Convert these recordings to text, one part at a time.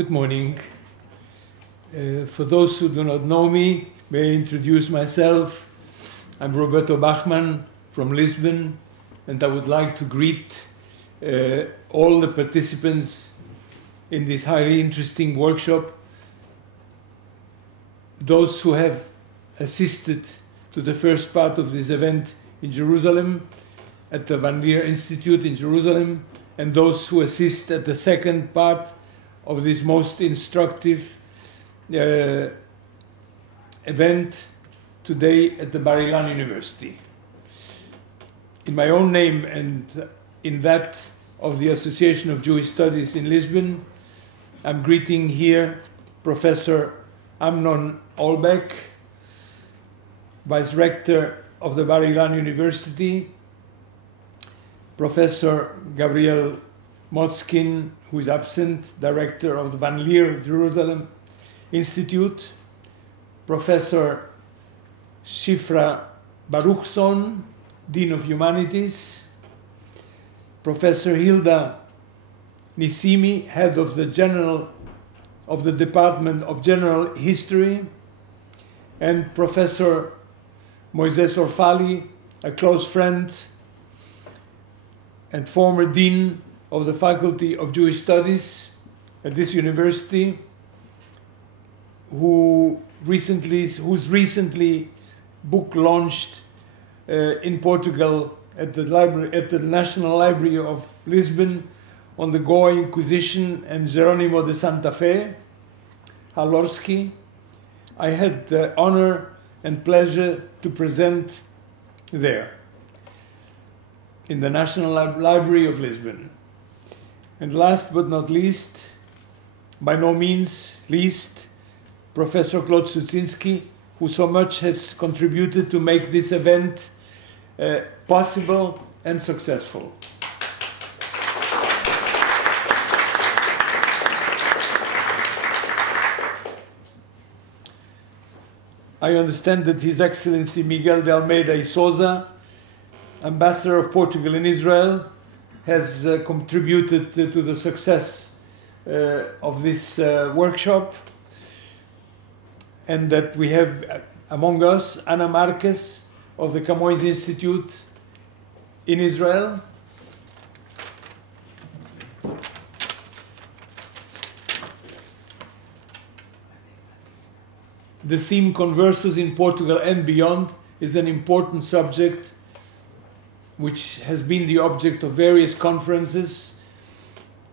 Good morning. For those who do not know me, may I introduce myself. I'm Roberto Bachmann from Lisbon, and I would like to greet all the participants in this highly interesting workshop, those who have assisted to the first part of this event in Jerusalem, at the Leer Institute in Jerusalem, and those who assist at the second part of this most instructive event today at the Bar-Ilan University. In my own name and in that of the Association of Jewish Studies in Lisbon, I'm greeting here Professor Amnon Olbeck, Vice Rector of the Bar-Ilan University, Professor Gabriel Motzkin, who is absent, Director of the Leer Jerusalem Institute, Professor Shifra Baruchson, Dean of Humanities, Professor Hilda Nisimi, Head of the Department of General History, and Professor Moises Orfali, a close friend and former Dean of the Faculty of Jewish Studies at this university, whose recently book launched in Portugal at the National Library of Lisbon on the Goa Inquisition and Jerónimo de Santa Fe, Halorski. I had the honor and pleasure to present there in the National Library of Lisbon. And last but not least, by no means least, Professor Claude Suczynski, who so much has contributed to make this event possible and successful. I understand that His Excellency Miguel de Almeida y Sousa, Ambassador of Portugal in Israel, has contributed to the success of this workshop, and that we have among us Ana Marquez of the Camões Institute in Israel, the theme Conversos in Portugal and beyond is an important subject which has been the object of various conferences,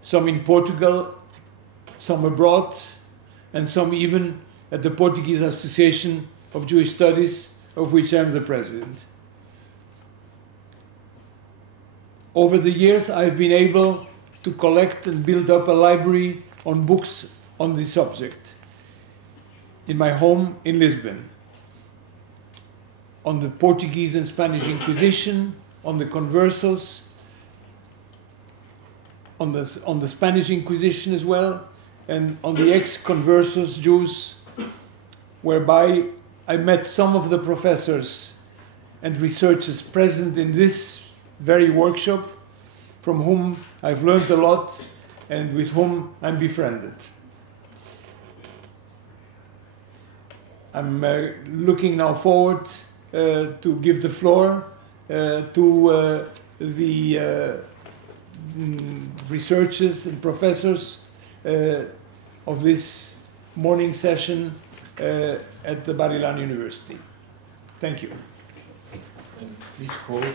some in Portugal, some abroad, and some even at the Portuguese Association of Jewish Studies, of which I'm the president. Over the years, I've been able to collect and build up a library on books on this subject in my home in Lisbon, on the Portuguese and Spanish Inquisition, on the Conversos, on the Spanish Inquisition as well, and on the ex-Conversos Jews, whereby I met some of the professors and researchers present in this very workshop, from whom I've learned a lot and with whom I'm befriended. I'm looking now forward to give the floor to the researchers and professors of this morning session at the Bar-Ilan University. Thank you. Please quote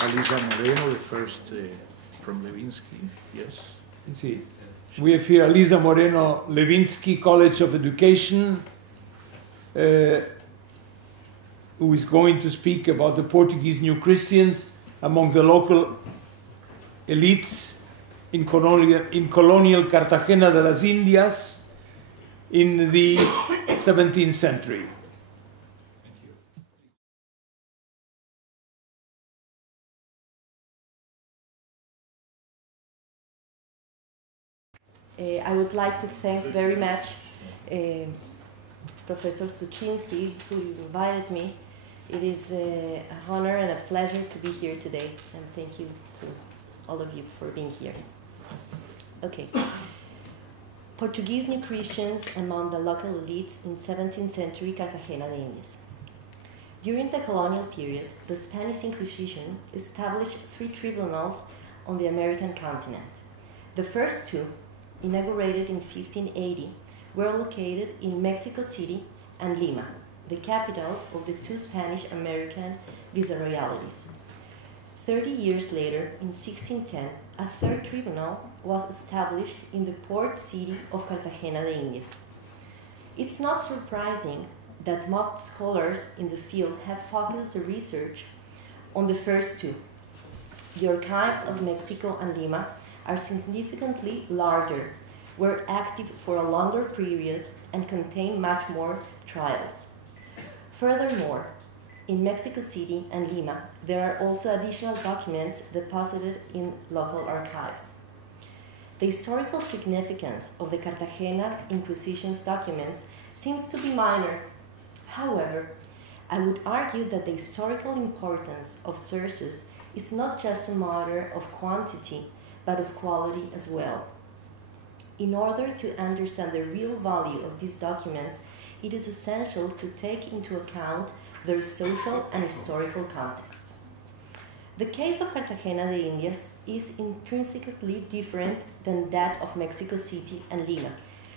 Aliza Moreno, the first from Levinsky. Yes. See, we have here Aliza Moreno, Levinsky College of Education, who is going to speak about the Portuguese New Christians among the local elites in colonial Cartagena de las Indias in the 17th century. I would like to thank very much Professor Suczynski, who invited me. It is an honor and a pleasure to be here today, and thank you to all of you for being here. Okay. Portuguese New Christians among the local elites in 17th century Cartagena de Indias. During the colonial period, the Spanish Inquisition established 3 tribunals on the American continent. The first 2, inaugurated in 1580, were located in Mexico City and Lima, the capitals of the 2 Spanish-American viceroyalities. 30 years later, in 1610, a 3rd tribunal was established in the port city of Cartagena de Indias. It's not surprising that most scholars in the field have focused their research on the first 2. The archives of Mexico and Lima are significantly larger, were active for a longer period, and contain much more trials. Furthermore, in Mexico City and Lima, there are also additional documents deposited in local archives. The historical significance of the Cartagena Inquisition's documents seems to be minor. However, I would argue that the historical importance of sources is not just a matter of quantity, but of quality as well. In order to understand the real value of these documents, it is essential to take into account their social and historical context. The case of Cartagena de Indias is intrinsically different than that of Mexico City and Lima,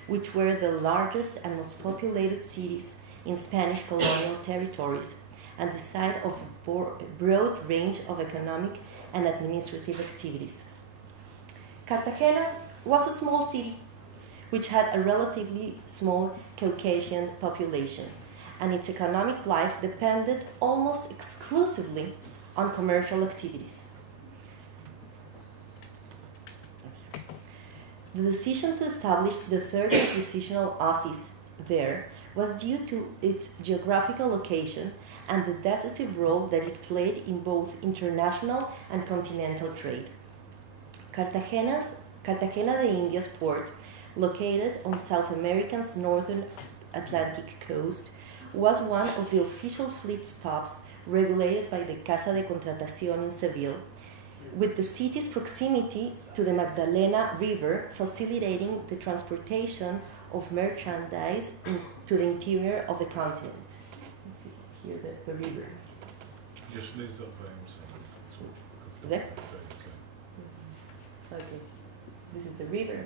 which were the largest and most populated cities in Spanish colonial territories and the site of a broad range of economic and administrative activities. Cartagena was a small city which had a relatively small Caucasian population, and its economic life depended almost exclusively on commercial activities. The decision to establish the 3rd Inquisitional Office there was due to its geographical location and the decisive role that it played in both international and continental trade. Cartagena de Indias port, located on South America's northern Atlantic coast, was one of the official fleet stops regulated by the Casa de Contratación in Seville, with the city's proximity to the Magdalena River facilitating the transportation of merchandise to the interior of the continent. You see here the river. Is it? Okay. This is the river.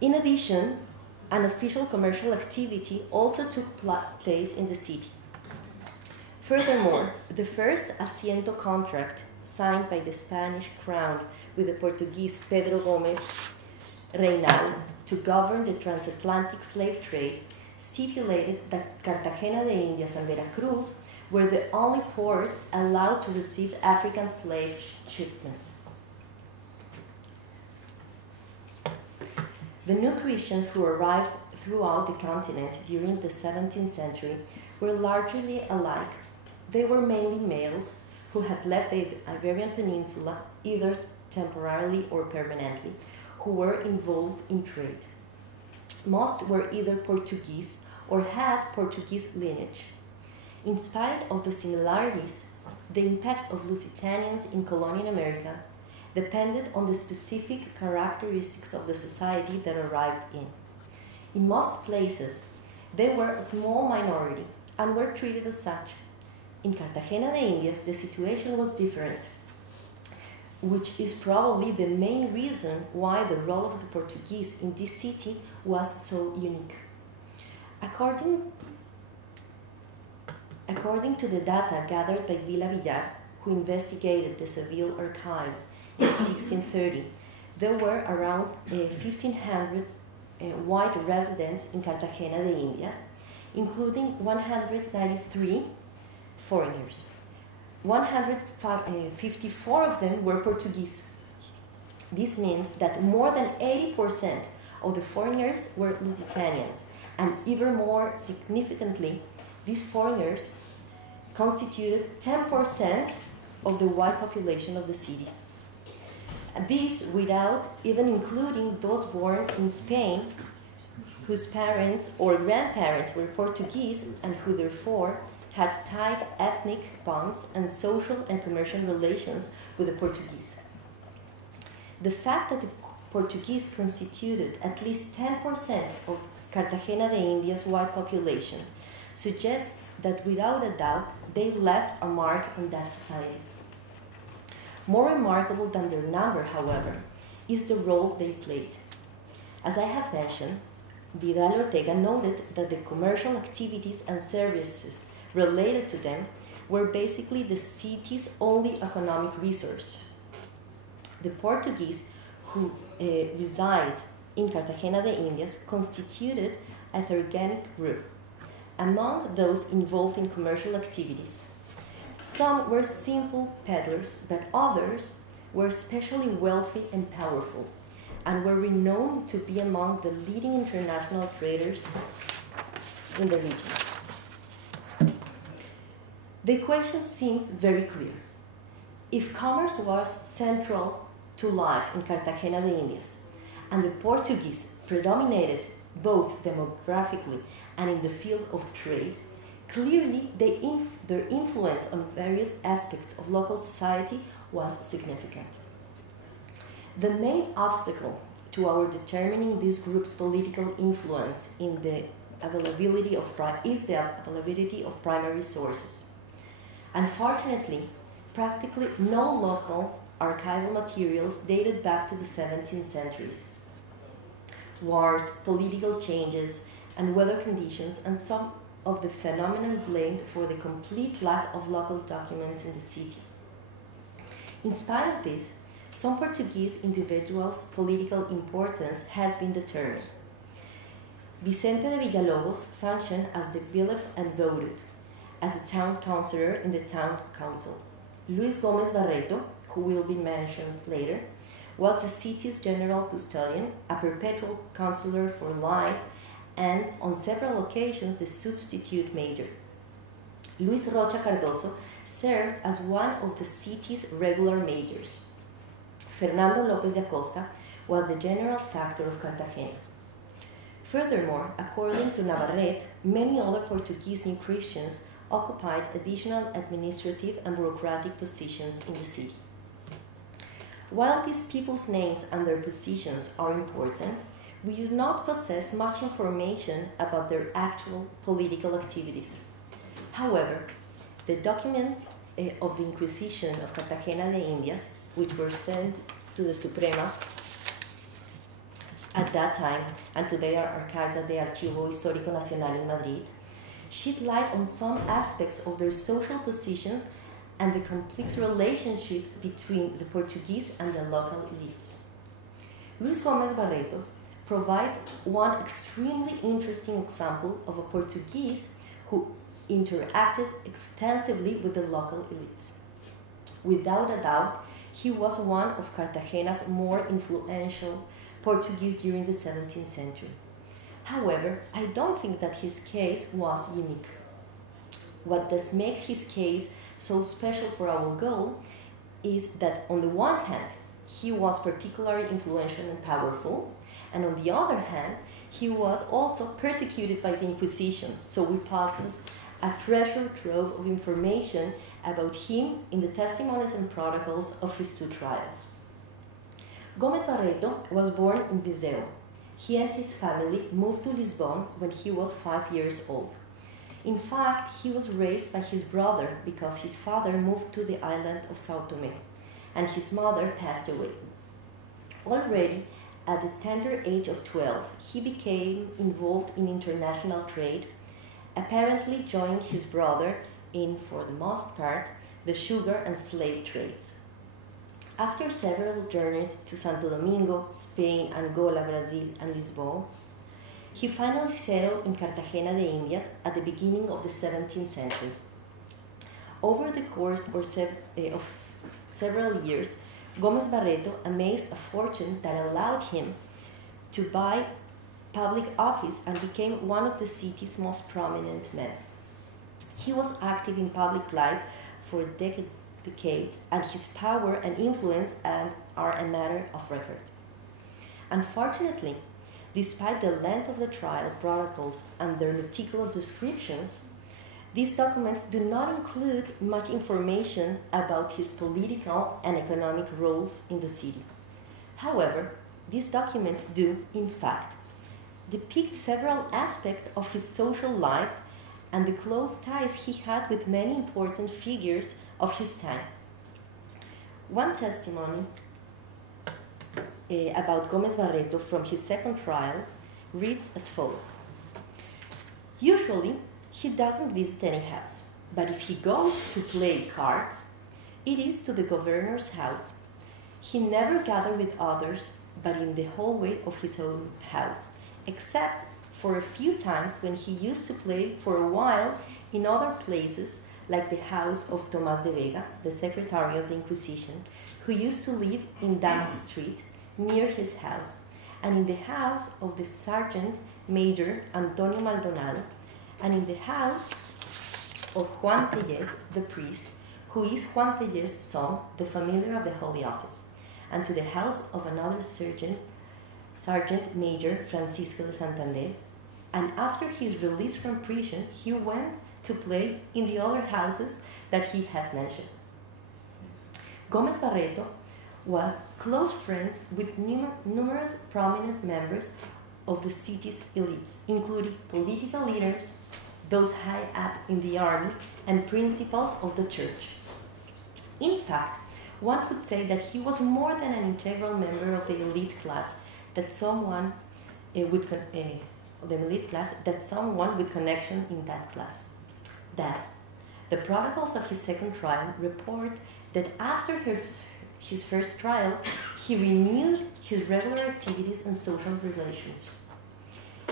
In addition, an official commercial activity also took place in the city. Furthermore, the first asiento contract signed by the Spanish crown with the Portuguese Pedro Gómez Reinal to govern the transatlantic slave trade stipulated that Cartagena de Indias and Veracruz were the only ports allowed to receive African slave shipments. The new Christians who arrived throughout the continent during the 17th century were largely alike. They were mainly males who had left the Iberian Peninsula either temporarily or permanently, who were involved in trade. Most were either Portuguese or had Portuguese lineage. In spite of the similarities, the impact of Lusitanians in colonial America depended on the specific characteristics of the society that arrived in. In most places, they were a small minority and were treated as such. In Cartagena de Indias, the situation was different, which is probably the main reason why the role of the Portuguese in this city was so unique. According to the data gathered by Villavillar, who investigated the Seville archives in 1630, there were around 1,500 white residents in Cartagena de Indias, including 193 foreigners. 154 of them were Portuguese. This means that more than 80% of the foreigners were Lusitanians, and even more significantly, these foreigners constituted 10% of the white population of the city. This without even including those born in Spain, whose parents or grandparents were Portuguese and who therefore had tight ethnic bonds and social and commercial relations with the Portuguese. the fact that the Portuguese constituted at least 10% of Cartagena de India's white population suggests that without a doubt they left a mark on that society. More remarkable than their number, however, is the role they played. As I have mentioned, Vidal Ortega noted that the commercial activities and services related to them were basically the city's only economic resources. The Portuguese who resides in Cartagena de Indias constituted a heterogeneous group. Among those involved in commercial activities, some were simple peddlers, but others were especially wealthy and powerful, and were renowned to be among the leading international traders in the region. The equation seems very clear. If commerce was central to life in Cartagena de Indias, and the Portuguese predominated both demographically and in the field of trade, clearly their influence on various aspects of local society was significant. The main obstacle to our determining this group's political influence is the availability of primary sources. Unfortunately, practically no local archival materials dated back to the 17th century. Wars, political changes, and weather conditions, and some of the phenomenon blamed for the complete lack of local documents in the city. In spite of this, some Portuguese individuals' political importance has been determined. Vicente de Villalobos functioned as the bailiff and voted as a town councillor in the town council. Luis Gomez Barreto, who will be mentioned later, was the city's general custodian, a perpetual councillor for life, and on several occasions the substitute mayor. Luis Rocha Cardoso served as one of the city's regular mayors. Fernando López de Acosta was the general factor of Cartagena. Furthermore, according to Navarrete, many other Portuguese New Christians occupied additional administrative and bureaucratic positions in the city. While these people's names and their positions are important, we do not possess much information about their actual political activities. However, the documents of the Inquisition of Cartagena de Indias, which were sent to the Suprema at that time, and today are archived at the Archivo Histórico Nacional in Madrid, shed light on some aspects of their social positions and the complex relationships between the Portuguese and the local elites. Luis Gomez Barreto provides one extremely interesting example of a Portuguese who interacted extensively with the local elites. Without a doubt, he was one of Cartagena's more influential Portuguese during the 17th century. However, I don't think that his case was unique. What does make his case so special for our goal is that on the one hand, he was particularly influential and powerful, and on the other hand, he was also persecuted by the Inquisition, so we possess a treasure trove of information about him in the testimonies and protocols of his two trials. Gomez Barreto was born in Viseu. He and his family moved to Lisbon when he was 5 years old. In fact, he was raised by his brother because his father moved to the island of São Tomé, and his mother passed away. Already at the tender age of 12, he became involved in international trade, apparently joining his brother in, for the most part, the sugar and slave trades. After several journeys to Santo Domingo, Spain, Angola, Brazil, and Lisbon, he finally settled in Cartagena de Indias at the beginning of the 17th century. Over the course of several years, Gomez Barreto amassed a fortune that allowed him to buy public office and became one of the city's most prominent men. He was active in public life for decades, and his power and influence are a matter of record. Unfortunately, despite the length of the trial protocols and their meticulous descriptions, these documents do not include much information about his political and economic roles in the city. However, these documents do, in fact, depict several aspects of his social life and the close ties he had with many important figures of his time. One testimony about Gómez Barreto from his second trial reads as follows. Usually, he doesn't visit any house, but if he goes to play cards, it is to the governor's house. He never gathered with others, but in the hallway of his own house, except for a few times when he used to play for a while in other places, like the house of Tomás de Vega, the secretary of the Inquisition, who used to live in Damas Street, near his house, and in the house of the Sergeant Major Antonio Maldonado, and in the house of Juan Tellez, the priest, who is Juan Tellez's son, the familiar of the Holy Office, and to the house of another Sergeant Major Francisco de Santander, and after his release from prison, he went to play in the other houses that he had mentioned. Gómez Barreto was close friends with numerous prominent members of the city's elites, including political leaders, those high up in the army, and principals of the church. In fact, one could say that he was more than an integral member of the elite class that someone with connection in that class. Thus, the protocols of his second trial report that after his first trial, he renewed his regular activities and social relations.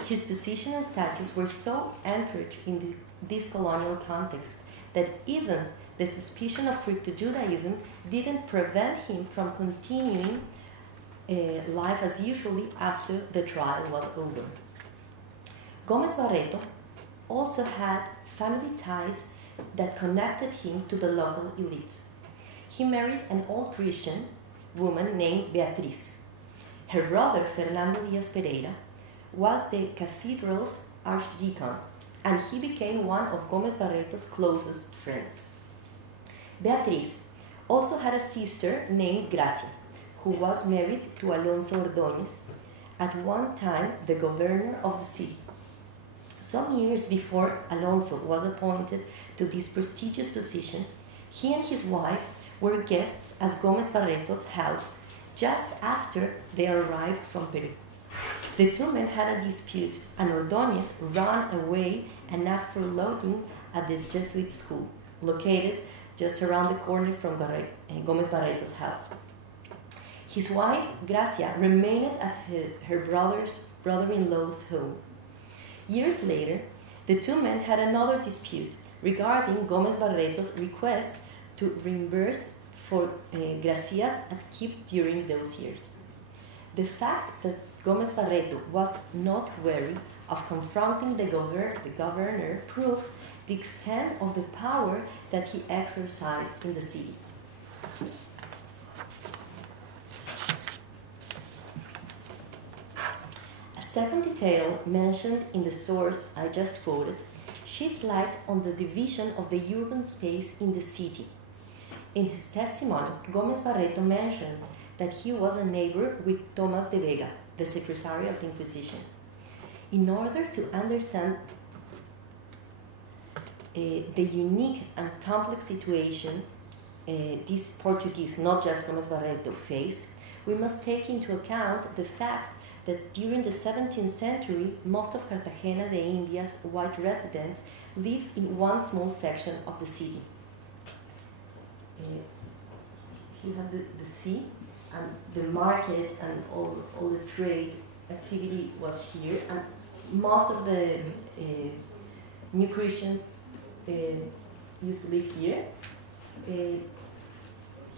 His position and status were so entrenched in this colonial context that even the suspicion of crypto-Judaism didn't prevent him from continuing life as usually after the trial was over. Gómez Barreto also had family ties that connected him to the local elites. He married an old Christian woman named Beatriz. Her brother, Fernando Díaz Pereira, was the cathedral's archdeacon, and he became one of Gómez Barreto's closest friends. Beatriz also had a sister named Gracia, who was married to Alonso Ordóñez, at one time the governor of the city. Some years before Alonso was appointed to this prestigious position, he and his wife were guests at Gómez Barreto's house just after they arrived from Peru. The two men had a dispute, and Ordóñez ran away and asked for lodging at the Jesuit school, located just around the corner from Gómez Barreto's house. His wife, Gracia, remained at her brother-in-law's home. Years later, the two men had another dispute regarding Gómez Barreto's request to reimburse for Gracia's upkeep during those years. The fact that Gómez Barreto was not wary of confronting the governor proves the extent of the power that he exercised in the city. A second detail mentioned in the source I just quoted sheds light on the division of the urban space in the city. In his testimony, Gómez Barreto mentions that he was a neighbor with Tomás de Vega, the secretary of the Inquisition. In order to understand the unique and complex situation this Portuguese, not just Gómez Barreto, faced, we must take into account the fact that during the 17th century, most of Cartagena de India's white residents lived in one small section of the city. Here you have the sea, and the market and all the trade activity was here, and most of the new Christians used to live here.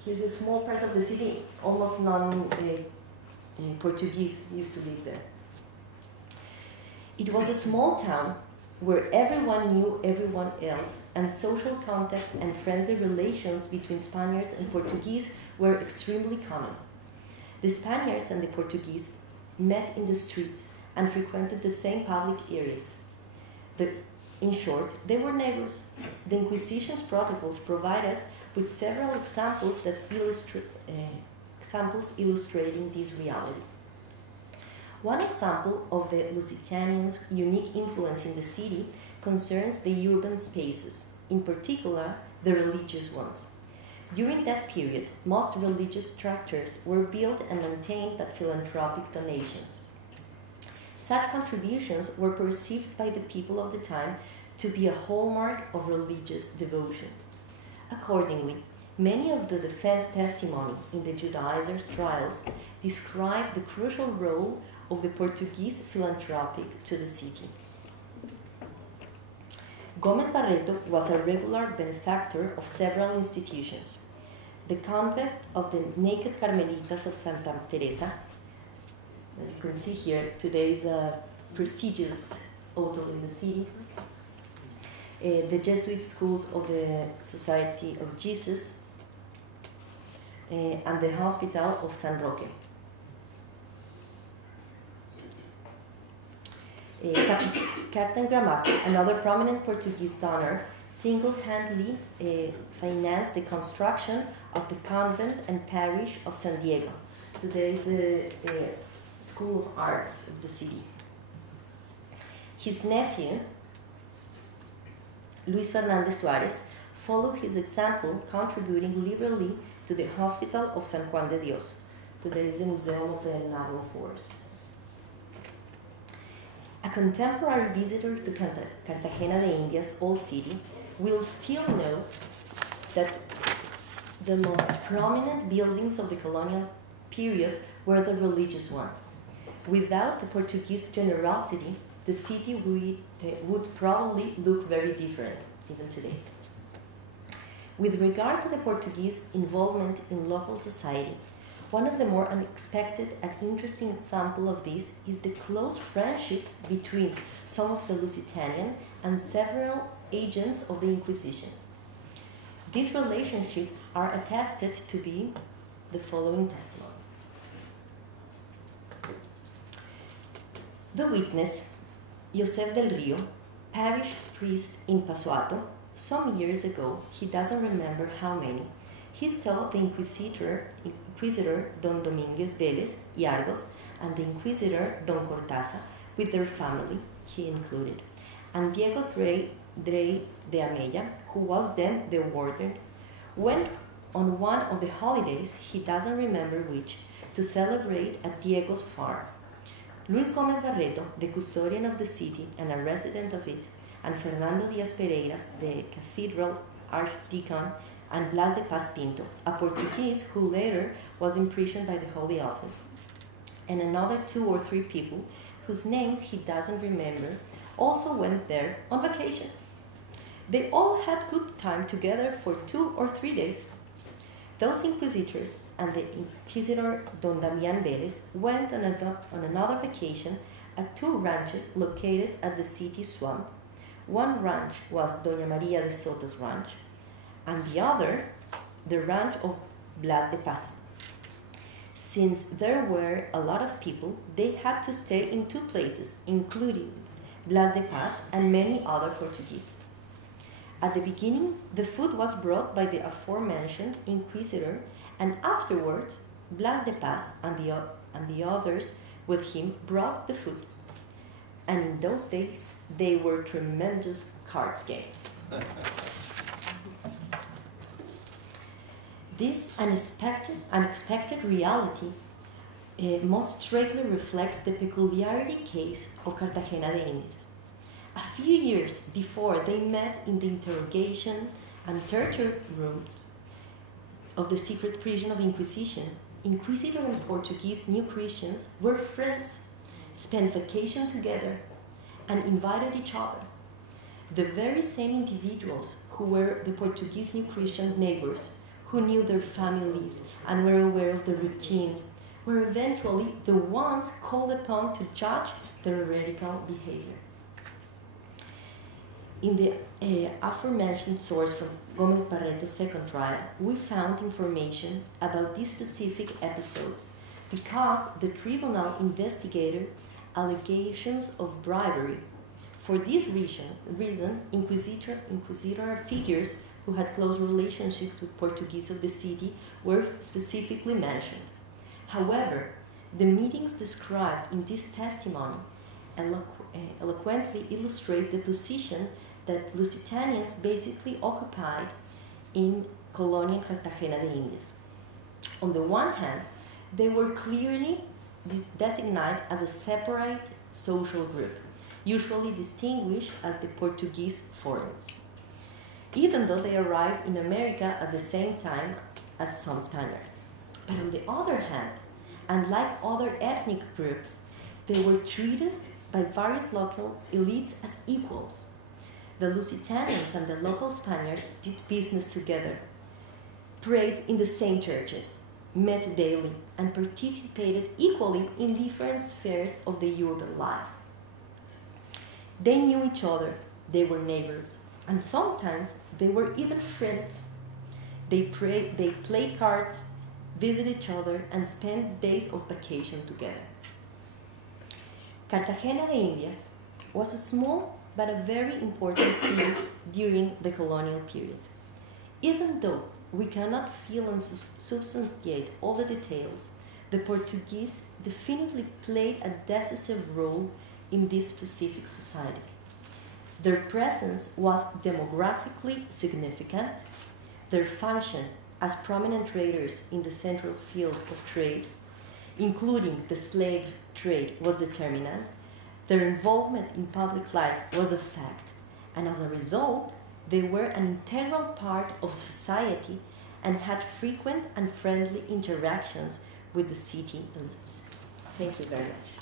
Here's a small part of the city, almost non-Portuguese used to live there. It was a small town where everyone knew everyone else, and social contact and friendly relations between Spaniards and Portuguese were extremely common. The Spaniards and the Portuguese met in the streets and frequented the same public areas. In short, they were neighbors. The Inquisition's protocols provide us with several examples that illustrate examples illustrating this reality. One example of the Lusitanians' unique influence in the city concerns the urban spaces, in particular the religious ones. During that period, most religious structures were built and maintained by philanthropic donations. Such contributions were perceived by the people of the time to be a hallmark of religious devotion. Accordingly, many of the defense testimony in the Judaizers' trials describe the crucial role of the Portuguese philanthropic to the city. Gómez Barreto was a regular benefactor of several institutions. The convent of the Naked Carmelitas of Santa Teresa, you can see here, today is a prestigious hotel in the city. The Jesuit schools of the Society of Jesus, and the Hospital of San Roque. Captain Gramajo, another prominent Portuguese donor, single-handedly financed the construction of the convent and parish of San Diego. Today is the School of Arts of the city. His nephew, Luis Fernandez Suarez, followed his example, contributing liberally to the Hospital of San Juan de Dios. Today is the Museum of the Naval Force. A contemporary visitor to Cartagena de India's old city will still note that the most prominent buildings of the colonial period were the religious ones. Without the Portuguese generosity, the city would probably look very different even today. With regard to the Portuguese involvement in local society, one of the more unexpected and interesting examples of this is the close friendships between some of the Lusitanian and several agents of the Inquisition. These relationships are attested to be the following testimony. The witness, Josef del Rio, parish priest in Pasuato, some years ago, he doesn't remember how many, he saw the Inquisitor Don Dominguez Vélez y Argos and the Inquisitor Don Cortázar with their family, he included, and Diego Drey de Amella, who was then the warden, went on one of the holidays, he doesn't remember which, to celebrate at Diego's farm. Luis Gómez Barreto, the custodian of the city and a resident of it, and Fernando Díaz Pereira, the cathedral archdeacon, and Blas de Paz Pinto, a Portuguese who later was imprisoned by the Holy Office, and another 2 or 3 people whose names he doesn't remember, also went there on vacation. They all had good time together for 2 or 3 days. Those inquisitors and the Inquisitor Don Damián Vélez went on another vacation at 2 ranches located at the city swamp. One ranch was Doña María de Soto's ranch, and the other, the ranch of Blas de Paz. Since there were a lot of people, they had to stay in 2 places, including Blas de Paz and many other Portuguese. At the beginning, the food was brought by the aforementioned inquisitor, and afterwards, Blas de Paz and the others with him brought the food. And in those days, they were tremendous cards games. This unexpected reality most straightly reflects the peculiarity case of Cartagena de Indias. A few years before they met in the interrogation and torture rooms of the secret prison of Inquisition, Inquisitor and Portuguese New Christians were friends, spent vacation together, and invited each other. The very same individuals who were the Portuguese New Christian neighbors, who knew their families and were aware of their routines, were eventually the ones called upon to judge their heretical behavior. In the aforementioned source from Gómez Barreto's second trial, we found information about these specific episodes because the tribunal investigated allegations of bribery For this reason, inquisitor figures who had close relationships with Portuguese of the city were specifically mentioned. However, the meetings described in this testimony eloquently illustrate the position that Lusitanians basically occupied in Colonial Cartagena de Indias. On the one hand, they were clearly designated as a separate social group, usually distinguished as the Portuguese foreigners, even though they arrived in America at the same time as some Spaniards. But on the other hand, unlike other ethnic groups, they were treated by various local elites as equals. The Lusitanians and the local Spaniards did business together, prayed in the same churches, met daily, and participated equally in different spheres of the urban life. They knew each other, they were neighbors, and sometimes they were even friends. They played cards, visited each other, and spent days of vacation together. Cartagena de Indias was a small but a very important city during the colonial period. Even though we cannot feel and substantiate all the details, the Portuguese definitely played a decisive role in this specific society. Their presence was demographically significant. Their function as prominent traders in the central field of trade, including the slave trade, was determinant. Their involvement in public life was a fact, and as a result, they were an integral part of society and had frequent and friendly interactions with the city elites. Thank you very much.